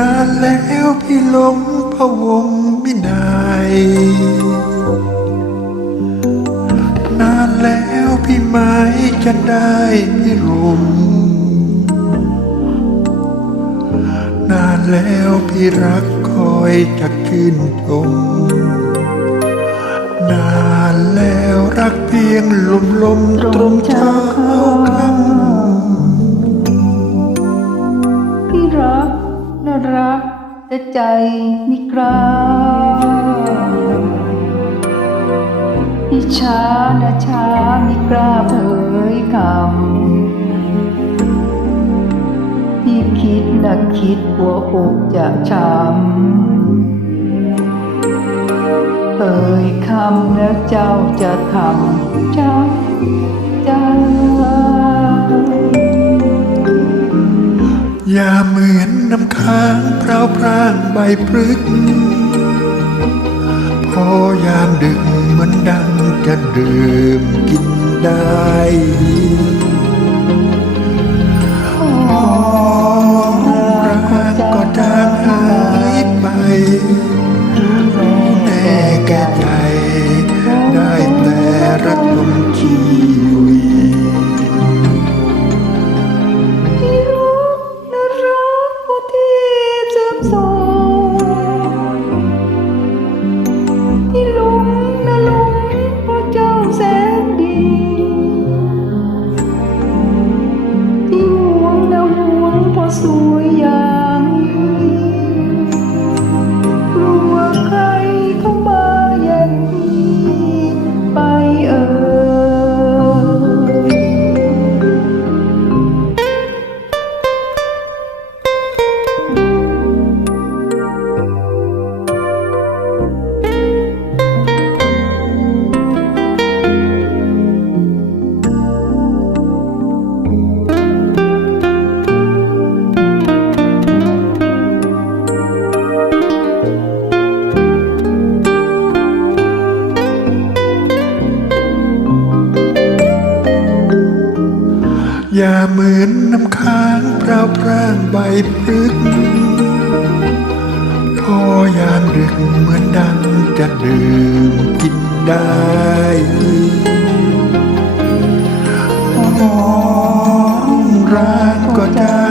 นานแล้วพี่หลงพะวงไม่นายนานแล้วพี่ไม้จะได้พี่รมนานแล้วพี่รักคอยจะขึ้นชมนานแล้วรักเพียงลมลมตรงเช้าคำ รัก แต่ใจไมิกล้าพี่ช้านะช้าไมิกล้าเผยคำพี่คิดนะคิดหัวอกจะช้ำเผยคำแล้วเจ้าจะทำช้ำใจ อย่าเหมือนน้ำค้างพราวพรางใบพฤกพอยามดึกมันดังจะดื่มกินได้พอรักก็จางหา อย่าเหมือนน้ำค้างเปล่าพร่างใบพลึกพอยานดึกเหมือนดังจะดื่มกินได้มองร้างก็ได้